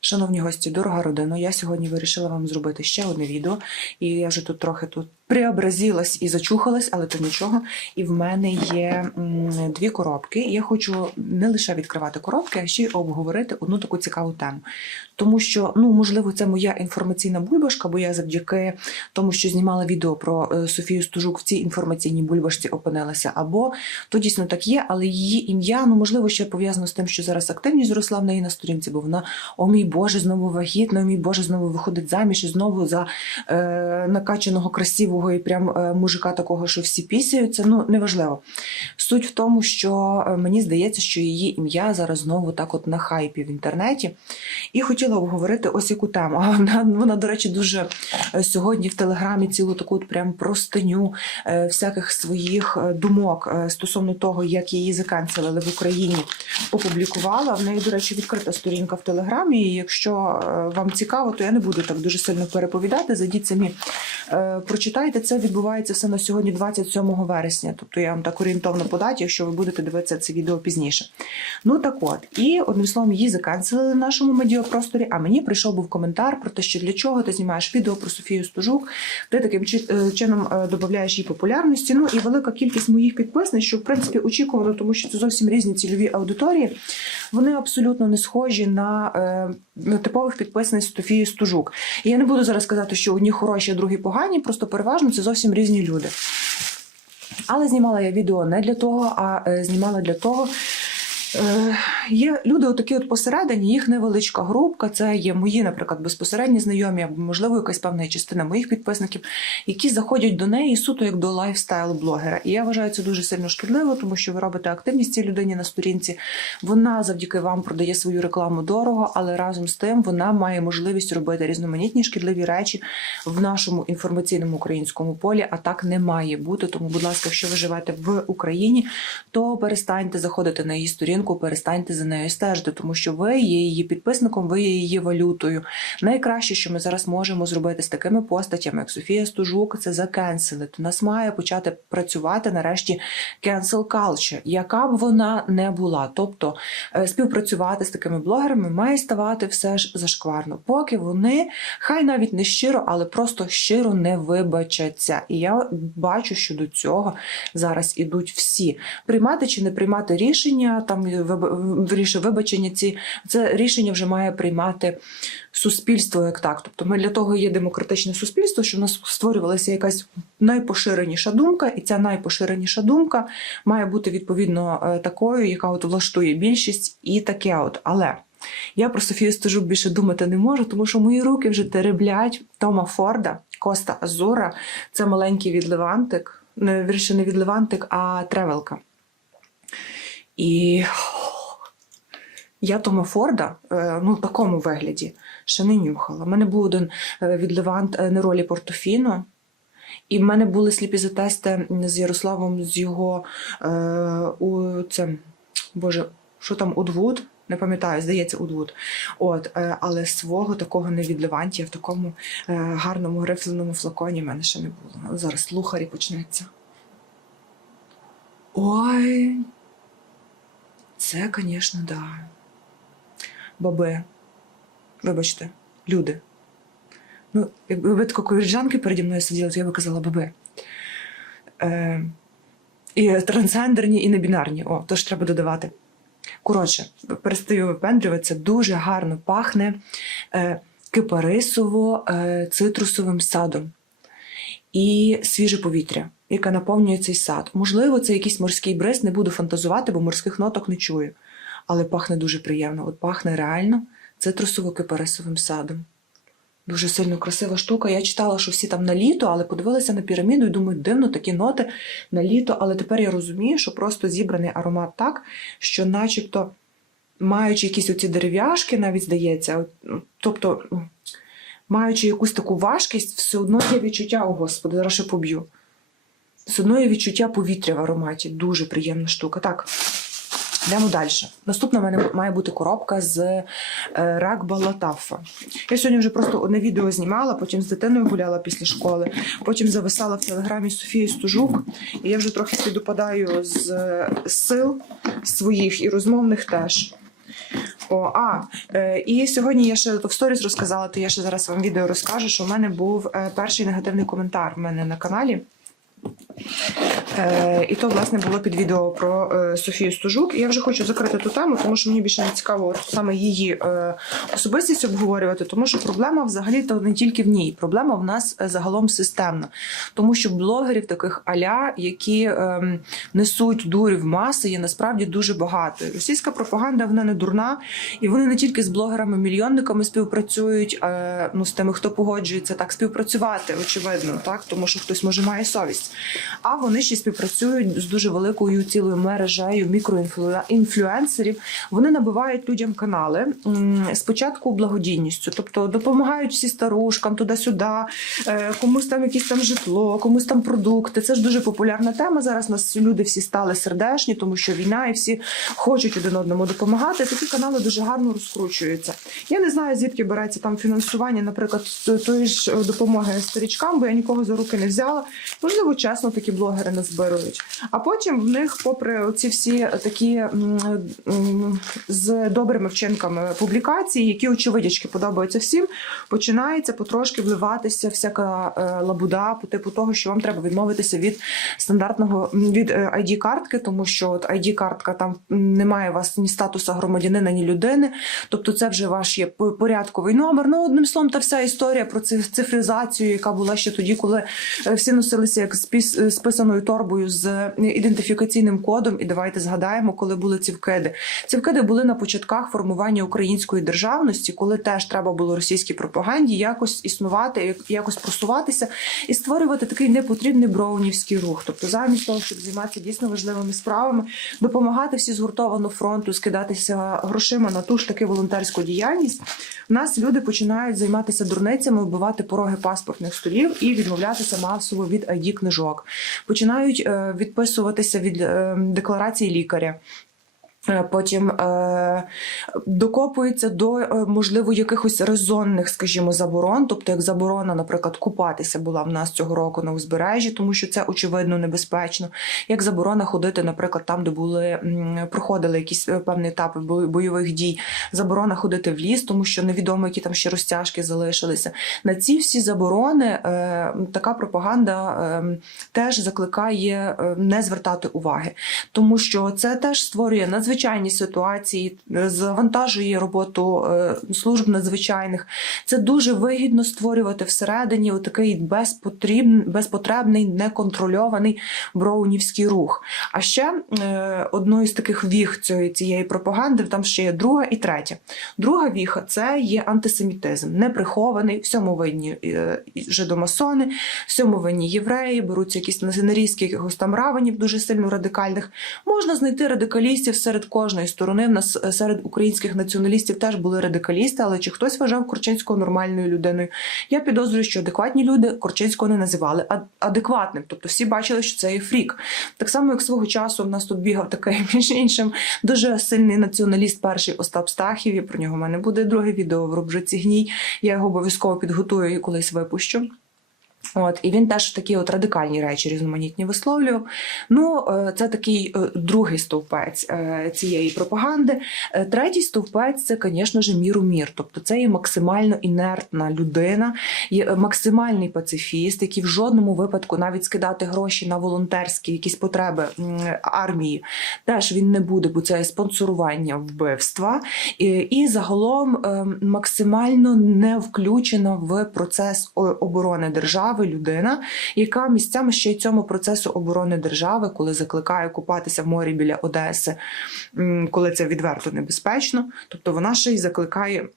Шановні гості, дорога родина, я сьогодні вирішила вам зробити ще одне відео. І я вже тут трохи тут преобразилась і зачухалась, але то нічого. І в мене є дві коробки. Я хочу не лише відкривати коробки, а ще й обговорити одну таку цікаву тему. Тому що, ну, можливо, це моя інформаційна бульбашка, бо я завдяки тому, що знімала відео про е, Софію Стужук в цій інформаційній бульбашці опинилася. Або то дійсно так є, але її ім'я, ну можливо, ще пов'язано з тим, що зараз активність зросла в неї на сторінці, бо вона, о мій Боже, знову вагітна, о мій Боже, знову виходить заміж і знову за е, накачаного, красивого і прям е, мужика такого, що всі пісяються. Ну, неважливо. Суть в тому, що е, мені здається, що її ім'я зараз знову так от на хайпі в інтернеті. І хотіла обговорити ось яку тему. А вона, вона до речі, дуже е, сьогодні в телеграмі цілу таку от прям простиню всяких своїх думок стосовно того, як її заканцелили в Україні, опублікувала. В неї, до речі, відкрита сторінка в телеграмі. І якщо вам цікаво, то я не буду так дуже сильно переповідати. Зайдіть самі, е, прочитайте. Це відбувається все на сьогодні, 27 вересня. Тобто я вам так орієнтовно подати, якщо ви будете дивитися це відео пізніше. Ну так от, і одним словом, її заканцелили в нашому медіапросторі. А мені прийшов був коментар про те, що для чого ти знімаєш відео про Софію Стужук, ти таким е, чином е, додаєш їй популярності. Ну і велика кількість моїх підписників, що в принципі очікувано, тому що це зовсім різні цільові аудиторії. Вони абсолютно не схожі на, е, на типових підписниць Софії Стужук. І я не буду зараз казати, що одні хороші, а другі погані, просто переважно це зовсім різні люди. Але знімала я відео не для того, а е, знімала для того. Е, Є люди, отакі от посередині, їх невеличка групка. Це є мої, наприклад, безпосередні знайомі, або можливо якась певна частина моїх підписників, які заходять до неї суто як до лайфстайл-блогера. І я вважаю це дуже сильно шкідливо, тому що ви робите активність цій людині на сторінці. Вона завдяки вам продає свою рекламу дорого, але разом з тим вона має можливість робити різноманітні шкідливі речі в нашому інформаційному українському полі. А так не має бути. Тому, будь ласка, якщо ви живете в Україні, то перестаньте заходити на її сторінку, перестаньте за нею стежити, тому що ви є її підписником, ви є її валютою. Найкраще, що ми зараз можемо зробити з такими постатями, як Софія Стужук, це закенселити. Нас має почати працювати нарешті cancel culture, яка б вона не була. Тобто е, співпрацювати з такими блогерами має ставати все ж зашкварно, поки вони хай навіть не щиро, але просто щиро не вибачаться. І я бачу, що до цього зараз ідуть всі. Приймати чи не приймати рішення, там вирішує вибачення. Ці це рішення вже має приймати суспільство як так. Тобто, ми для того є демократичне суспільство, що в нас створювалася якась найпоширеніша думка, і ця найпоширеніша думка має бути відповідно е, такою, яка от влаштує більшість, і таке от. Але я про Софію Стежук більше думати не можу, тому що мої руки вже тереблять Тома Форда, Коста Азура. Це маленький відливантик, вірше не відливантик, а тревелка. І я Тома Форда е, ну, в такому вигляді ще не нюхала. У мене був один е, відливант е, Неролі Портофіно. І в мене були сліпізотести з Ярославом з його е, у це, Боже, що там Удвуд? Не пам'ятаю, здається, Удвуд. От, е, але свого такого не від Левантія в такому е, гарному грифленому флаконі в мене ще не було. Зараз лухарі почнеться. Ой, це, звісно, да. Баби, вибачте, люди. Ну, якби ви тако коліжанки переді мною сиділи, то я би казала баби. Е, і трансгендерні, і небінарні. О, то ж треба додавати. Коротше, перестаю випендрюватися, дуже гарно пахне е, кипарисово-цитрусовим садом і свіже повітря, яке наповнює цей сад. Можливо, це якийсь морський бриз, не буду фантазувати, бо морських ноток не чую. Але пахне дуже приємно. От пахне реально цитрусово-кипарисовим садом. Дуже сильно красива штука. Я читала, що всі там на літо, але подивилася на піраміду і думаю, дивно такі ноти на літо. Але тепер я розумію, що просто зібраний аромат так, що, начебто, маючи якісь оці дерев'яшки, навіть здається, ну, тобто, маючи якусь таку важкість, все одно є відчуття, о господи, зараз ще поб'ю. Все одно є відчуття повітря в ароматі. Дуже приємна штука. Так. Йдемо далі. Наступна в мене має бути коробка з е, Ракба Латафа. Я сьогодні вже просто одне відео знімала, потім з дитиною гуляла після школи, потім зависала в телеграмі Софії Стужук, і я вже трохи підупадаю з е, сил своїх і розмовних теж. О, а е, і сьогодні я ще в сторіс розказала, то я ще зараз вам відео розкажу, що в мене був перший негативний коментар в мене на каналі. Е, і то, власне, було під відео про е, Софію Стужук. І я вже хочу закрити ту тему, тому що мені більше не цікаво саме її е, особистість обговорювати, тому що проблема взагалі то не тільки в ній. Проблема в нас загалом системна. Тому що блогерів таких аля, які е, несуть дурі в маси, є насправді дуже багато. Російська пропаганда вона не дурна, і вони не тільки з блогерами-мільйонниками співпрацюють, ну з тими, хто погоджується так співпрацювати, очевидно, так тому що хтось може має совість. А вони ще співпрацюють з дуже великою цілою мережею мікроінфлюенсерів. Вони набивають людям канали спочатку благодійністю, тобто допомагають всі старушкам туди-сюди, е, комусь там якесь там житло, комусь там продукти. Це ж дуже популярна тема. Зараз нас люди всі стали сердешні, тому що війна і всі хочуть один одному допомагати. Такі канали дуже гарно розкручуються. Я не знаю, звідки береться там фінансування, наприклад, тої ж допомоги старічкам, бо я нікого за руки не взяла. Можливо, чесно, такі блогери не збирують. А потім в них, попри ці всі такі з добрими вчинками публікації, які очевидячки подобаються всім, починається потрошки вливатися всяка е, лабуда по типу того, що вам треба відмовитися від стандартного від е, ID-картки, тому що от ID-картка там немає у вас ні статусу громадянина, ні людини. Тобто, це вже ваш є порядковий номер. Ну, одним словом, та вся історія про ци- цифризацію, яка була ще тоді, коли е, всі носилися як з піс- з писаною торбою з ідентифікаційним кодом. І давайте згадаємо, коли були ці вкиди. Ці вкиди були на початках формування української державності, коли теж треба було російській пропаганді якось існувати, якось просуватися і створювати такий непотрібний броунівський рух. Тобто, замість того, щоб займатися дійсно важливими справами, допомагати всі згуртовано фронту, скидатися грошима на ту ж таки волонтерську діяльність. У нас люди починають займатися дурницями, вбивати пороги паспортних столів і відмовлятися масово від id книжок. Починають е, відписуватися від е, декларації лікаря. Е, Потім е, докопується до е, можливо якихось резонних, скажімо, заборон, тобто як заборона, наприклад, купатися була в нас цього року на узбережжі, тому що це очевидно небезпечно. Як заборона ходити, наприклад, там, де були проходили якісь е, певні етапи бойових дій, заборона ходити в ліс, тому що невідомо, які там ще розтяжки залишилися. На ці всі заборони е, така пропаганда е, теж закликає е, не звертати уваги, тому що це теж створює надзвичайні ситуації, завантажує роботу е, служб надзвичайних. Це дуже вигідно створювати всередині такий безпотребний, неконтрольований броунівський рух. А ще е, одною з таких віх цієї, пропаганди там ще є друга і третя. Друга віха це є антисемітизм, неприхований, всьому винні е, жидомасони, всьому винні євреї, беруться якісь там равенів дуже сильно радикальних. Можна знайти радикалістів серед кожної сторони. В нас е, серед українських націоналістів теж були радикалісти, але чи хтось вважав Корчинського нормальною людиною? Я підозрюю, що адекватні люди Корчинського не називали ад- адекватним. Тобто всі бачили, що це є фрік. Так само, як свого часу в нас тут бігав такий між іншим дуже сильний націоналіст, перший Остап Стахів. І про нього в мене буде друге відео в рубриці Гній. Я його обов'язково підготую і колись випущу. От, і він теж такі от радикальні речі різноманітні висловлював. Ну, е, це такий е, другий стовпець е, цієї пропаганди. Третій стовпець це, звісно ж, міру мір. Тобто це є максимально інертна людина, є максимальний пацифіст, який в жодному випадку навіть скидати гроші на волонтерські якісь потреби армії. Теж він не буде, бо це спонсорування вбивства. І, і загалом е, максимально не включена в процес оборони держави людина, яка місцями ще й цьому процесу оборони держави, коли закликає купатися в морі біля Одеси, коли це відверто небезпечно, тобто вона ще й закликає.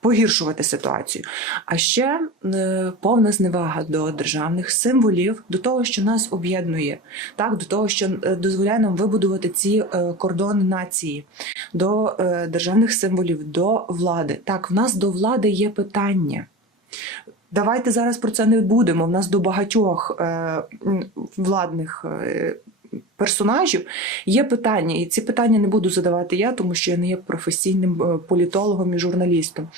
Погіршувати ситуацію. А ще е, повна зневага до державних символів, до того, що нас об'єднує, так, до того, що е, дозволяє нам вибудувати ці е, кордони нації, до е, державних символів, до влади. Так, в нас до влади є питання. Давайте зараз про це не будемо. В нас до багатьох е, владних е, персонажів є питання, і ці питання не буду задавати я, тому що я не є професійним е, політологом і журналістом.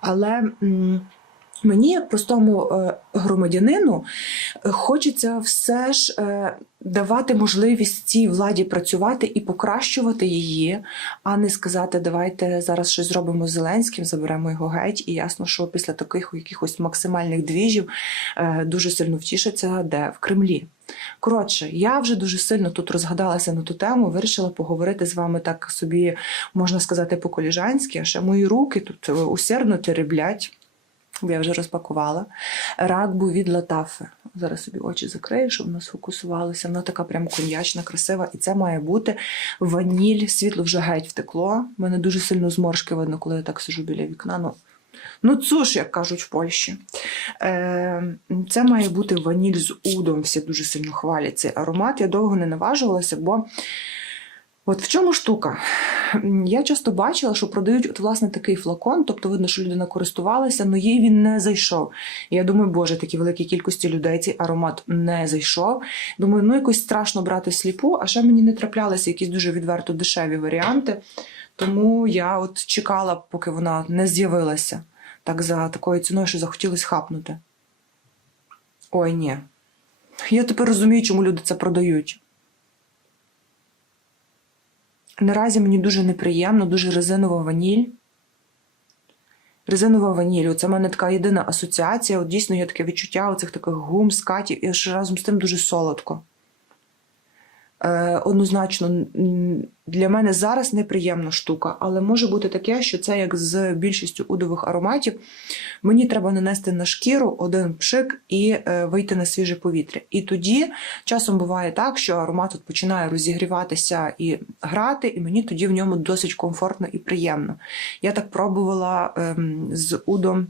Але м, Мені, як простому е, громадянину, хочеться все ж е, давати можливість цій владі працювати і покращувати її, а не сказати, давайте зараз щось зробимо з Зеленським, заберемо його геть. І ясно, що після таких якихось максимальних двіжів е, дуже сильно втішиться, де в Кремлі. Коротше, я вже дуже сильно тут розгадалася на ту тему, вирішила поговорити з вами так собі, можна сказати, по-коліжанськи, а ще мої руки тут усердно тереблять. Я вже розпакувала. Рак був від латафи. Зараз собі очі закрию, щоб воно сфокусувалося. Вона така прям коньячна, красива. І це має бути ваніль. Світло вже геть втекло. У мене дуже сильно зморшки видно, коли я так сижу біля вікна. Ну, ну цуш, як кажуть в Польщі. Е, це має бути ваніль з удом. Всі дуже сильно хвалять цей аромат. Я довго не наважувалася, бо. От в чому штука? Я часто бачила, що продають от, власне такий флакон, тобто видно, що людина користувалася, але їй він не зайшов. І я думаю, боже, такій великій кількості людей цей аромат не зайшов. Думаю, ну якось страшно брати сліпу, а ще мені не траплялися якісь дуже відверто дешеві варіанти. Тому я от чекала, поки вона не з'явилася так за такою ціною, що захотілося хапнути. Ой, ні. Я тепер розумію, чому люди це продають. Наразі мені дуже неприємно, дуже резинова ваніль. Резинова ваніль. Це в мене така єдина асоціація. От дійсно є таке відчуття оцих таких гум, скатів, і ж разом з тим дуже солодко. Е, однозначно, для мене зараз неприємна штука, але може бути таке, що це як з більшістю удових ароматів. Мені треба нанести на шкіру один пшик і е, вийти на свіже повітря. І тоді часом буває так, що аромат от починає розігріватися і грати, і мені тоді в ньому досить комфортно і приємно. Я так пробувала ем, з удом.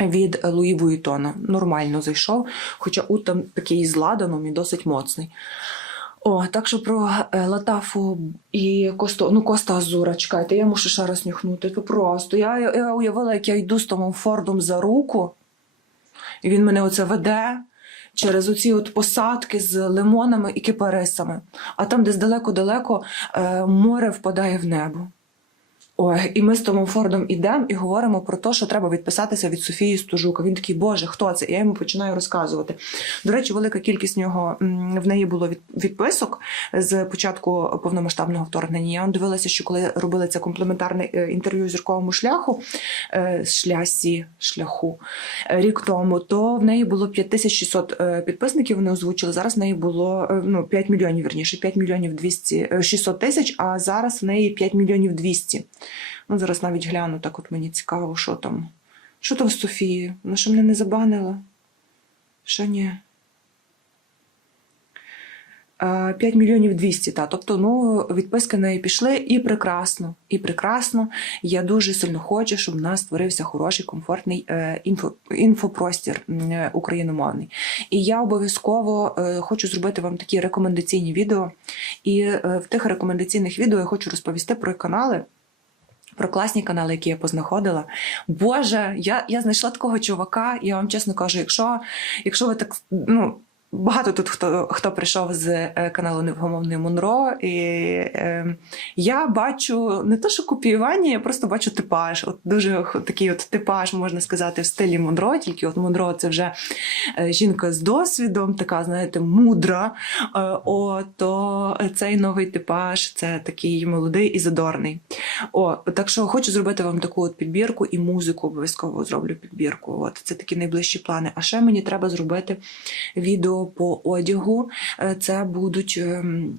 Від Луї Вуїтона нормально зайшов, хоча ут там такий з ладаном і досить моцний. О, так що про е, Латафу і Косто, ну Коста Азура, чекайте, я мушу ще раз нюхнути. То просто. Я, я, я уявила, як я йду з Томом Фордом за руку, і він мене оце веде через оці от посадки з лимонами і кипарисами. А там десь далеко-далеко е, море впадає в небо. І ми з Томом Фордом ідемо і говоримо про те, що треба відписатися від Софії Стужука. Він такий, Боже, хто це? І я йому починаю розказувати. До речі, велика кількість нього в неї було відписок з початку повномасштабного вторгнення. Я дивилася, що коли робили це комплементарне е, інтерв'ю зірковому шляху, е, шлясі, шляху е, рік тому, то в неї було 5600 е, підписників. Вони озвучили. Зараз в неї було ну 5 мільйонів вірніше, 5 мільйонів 200, е, 600 тисяч, а зараз в неї 5 мільйонів 200. Ну, зараз навіть гляну, так от мені цікаво, що там. Що там з Софією? Вона що мене не забанила? Що ні? 5 мільйонів 200, та. Тобто, ну, відписки на неї пішли і прекрасно. І прекрасно. Я дуже сильно хочу, щоб в нас створився хороший, комфортний е, інфо, інфопростір е, україномовний. І я обов'язково е, хочу зробити вам такі рекомендаційні відео. І е, в тих рекомендаційних відео я хочу розповісти про канали. Про класні канали, які я познаходила. Боже, я, я знайшла такого чувака, я вам чесно кажу, якщо, якщо ви так ну. Багато тут хто хто прийшов з е, каналу Невгомовний Монро, і е, я бачу не то, що копіювання, я просто бачу типаж. От дуже такий от типаж, можна сказати, в стилі Монро. Тільки от Монро це вже е, жінка з досвідом, така, знаєте, мудра. Е, о, то цей новий типаж це такий молодий і задорний. О, так що хочу зробити вам таку от підбірку і музику обов'язково зроблю підбірку. От це такі найближчі плани. А ще мені треба зробити відео по одягу. Е, Це будуть. ем,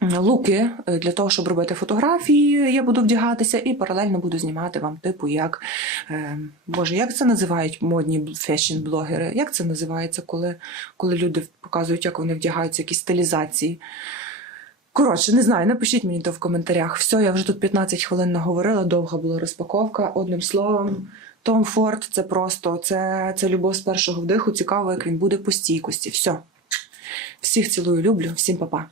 Луки е, для того, щоб робити фотографії, я буду вдягатися і паралельно буду знімати вам, типу, як е, Боже, як це називають модні фешн-блогери? Як це називається, коли, коли люди показують, як вони вдягаються, якісь стилізації? Коротше, не знаю, напишіть мені то в коментарях. Все, я вже тут 15 хвилин наговорила, довга була розпаковка. Одним словом, Том Форд це просто це, це любов з першого вдиху. Цікаво, як він буде по стійкості. Все. Всіх цілую, люблю, всім па-па.